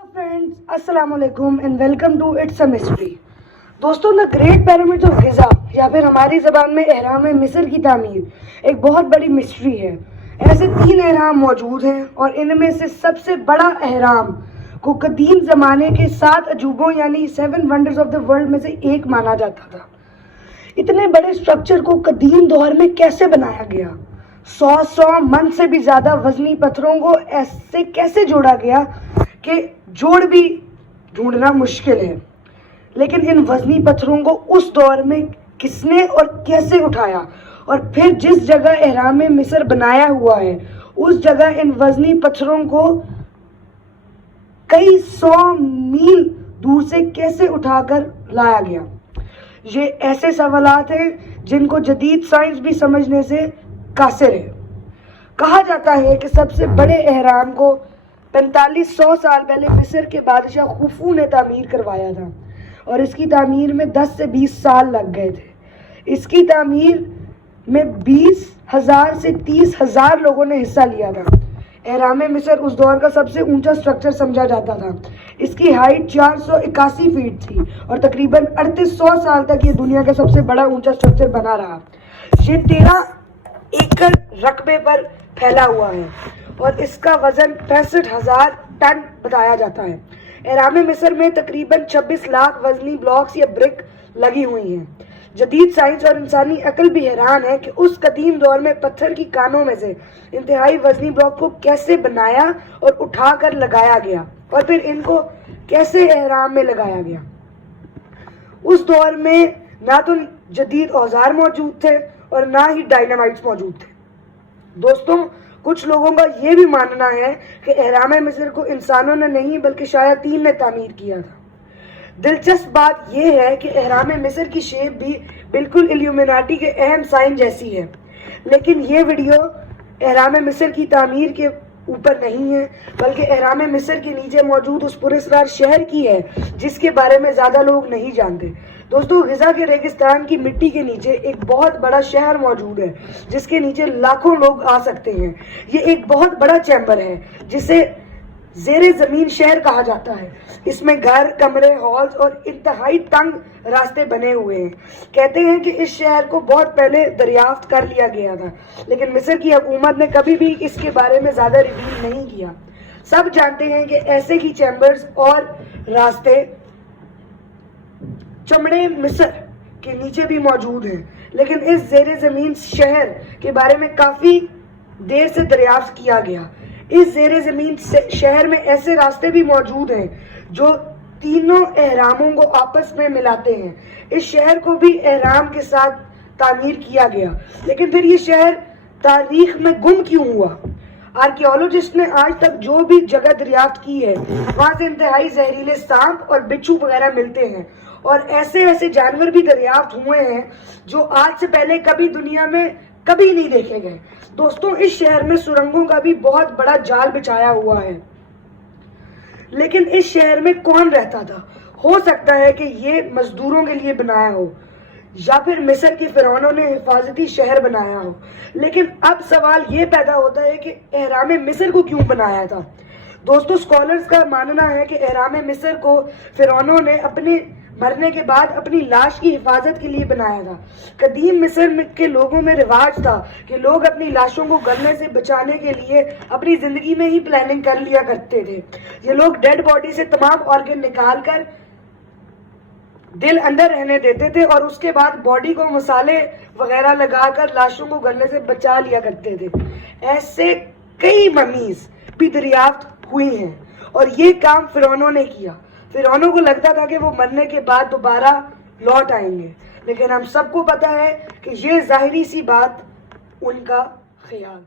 Hello friends, Assalamu alaikum and welcome to It's a Mystery. दोस्तों the great pyramid of Giza या फिर हमारी ज़बान में एहराम मिस्र की तामीर एक बहुत बड़ी मिस्ट्री है। ऐसे 3 एहराम मौजूद हैं और इनमें से सबसे बड़ा एहराम को कदीम ज़माने के 7 अजूबों यानी 7 वंडर्स ऑफ द वर्ल्ड में से एक माना जाता था। इतने बड़े स्ट्रक्चर को कदीम दौर में कैसे बनाया गया? 100 मन से भी ज़्यादा वजनी पत्थरों को ऐसे कैसे जोड़ा गया कि जोड़ भी ढूंढना मुश्किल है। लेकिन इन वजनी पत्थरों को उस दौर में किसने और कैसे उठाया और फिर जिस जगह एहराम मिस्र बनाया हुआ है उस जगह इन वजनी पत्थरों को कई 100 मील दूर से कैसे उठाकर लाया गया? ये ऐसे सवालात हैं जिनको जदीद साइंस भी समझने से कासिर है। कहा जाता है कि सबसे बड़े एहराम को 4500 साल पहले मिस्र के बादशाह खुफू ने तामीर करवाया था और इसकी तामीर में 10 से 20 साल लग गए थे। इसकी तामीर में 20,000 से 30,000 लोगों ने हिस्सा लिया था। एहराम मिस्र उस दौर का सबसे ऊंचा स्ट्रक्चर समझा जाता था। इसकी हाइट 481 फीट थी और तकरीबन 3800 साल तक ये दुनिया का सबसे बड़ा ऊंचा स्ट्रक्चर बना रहा। ये 13 एकड़ रकबे पर फैला हुआ है और इसका वजन 65,000 टन बताया जाता है। एहराम मिस्र में तकरीबन 26 लाख वजनी ब्लॉक्स या ब्रिक लगी हुई हैं। जदीद साइंस और इंसानी अक्ल भी हैरान है कि उस कदीम दौर में पत्थर की कानों में से इंतहाई वजनी ब्लॉक को कैसे बनाया और उठा कर लगाया गया और फिर इनको कैसे एहराम में लगाया गया। उस दौर में ना तो जदीद औजार मौजूद थे और ना ही डायनामाइट्स मौजूद थे। दोस्तों कुछ लोगों का ये भी मानना है कि एहराम मिस्र को इंसानों ने नहीं बल्कि शायातीन ने तामीर किया था। दिलचस्प बात यह है कि एहराम मिस्र की शेप भी बिल्कुल इल्यूमिनाटी के अहम साइन जैसी है। लेकिन ये वीडियो एहराम मिस्र की तामीर के ऊपर नहीं है बल्कि एहराम मिस्र के नीचे मौजूद उस पुरस्कार शहर की है जिसके बारे में ज़्यादा लोग नहीं जानते। दोस्तों गिज़ा के रेगिस्तान की मिट्टी के नीचे एक बहुत बड़ा शहर मौजूद है जिसके नीचे लाखों लोग आ सकते हैं। ये एक बहुत बड़ा चैम्बर है जिसे ज़ेरे ज़मीन शहर कहा जाता है। इसमें घर, कमरे, हॉल्स और इंतहाई तंग रास्ते बने हुए हैं। कहते हैं कि इस शहर को बहुत पहले दरियाफ्त कर लिया गया था लेकिन मिस्र की हुकूमत ने कभी भी इसके बारे में ज़्यादा रिवील नहीं किया। सब जानते हैं कि ऐसे ही चैम्बर्स और रास्ते चमड़े मिस्र के नीचे भी मौजूद हैं। लेकिन इस ज़ेरे ज़मीन शहर के बारे में काफ़ी देर से दरियाफ्त किया गया। इस ज़ेरे ज़मीन शहर में ऐसे रास्ते भी मौजूद हैं जो तीनों एहरामों को आपस में मिलाते हैं। इस शहर को भी एहराम के साथ तामीर किया गया लेकिन फिर ये शहर तारीख में गुम क्यों हुआ? आर्कियोलॉजिस्ट ने आज तक जो भी जगह दरियाफ्त की है वहाँ से इंतहाई जहरीले सांप और बिच्छू वगैरह मिलते हैं और ऐसे जानवर भी दरियाफ्त हुए हैं जो आज से पहले कभी दुनिया में कभी नहीं देखे गए। दोस्तों इस शहर में सुरंगों का भी बहुत बड़ा जाल बिछाया हुआ है। लेकिन इस शहर में कौन रहता था? हो सकता है कि ये मजदूरों के लिए बनाया हो या फिर मिस्र के फिरौनों ने हिफाजती शहर बनाया हो। लेकिन अब सवाल ये पैदा होता है कि एहराम मिस्र को क्यों बनाया था? दोस्तों स्कॉलर्स का मानना है कि एहराम मिस्र को फिरौनों ने अपने मरने के बाद अपनी लाश की हिफाजत के लिए बनाया था। कदीम मिस्र के लोगों में रिवाज था कि लोग अपनी लाशों को गलने से बचाने के लिए अपनी जिंदगी में ही प्लानिंग कर लिया करते थे। ये लोग डेड बॉडी से तमाम ऑर्गन निकाल कर दिल अंदर रहने देते थे और उसके बाद बॉडी को मसाले वगैरह लगाकर लाशों को गलने से बचा लिया करते थे। ऐसे कई ममीज भी दरियाफ्त हुई हैं और ये काम फिरौनों ने किया। फिरौनों को लगता था कि वो मरने के बाद दोबारा लौट आएंगे लेकिन हम सबको पता है कि ये जाहिरी सी बात उनका ख्याल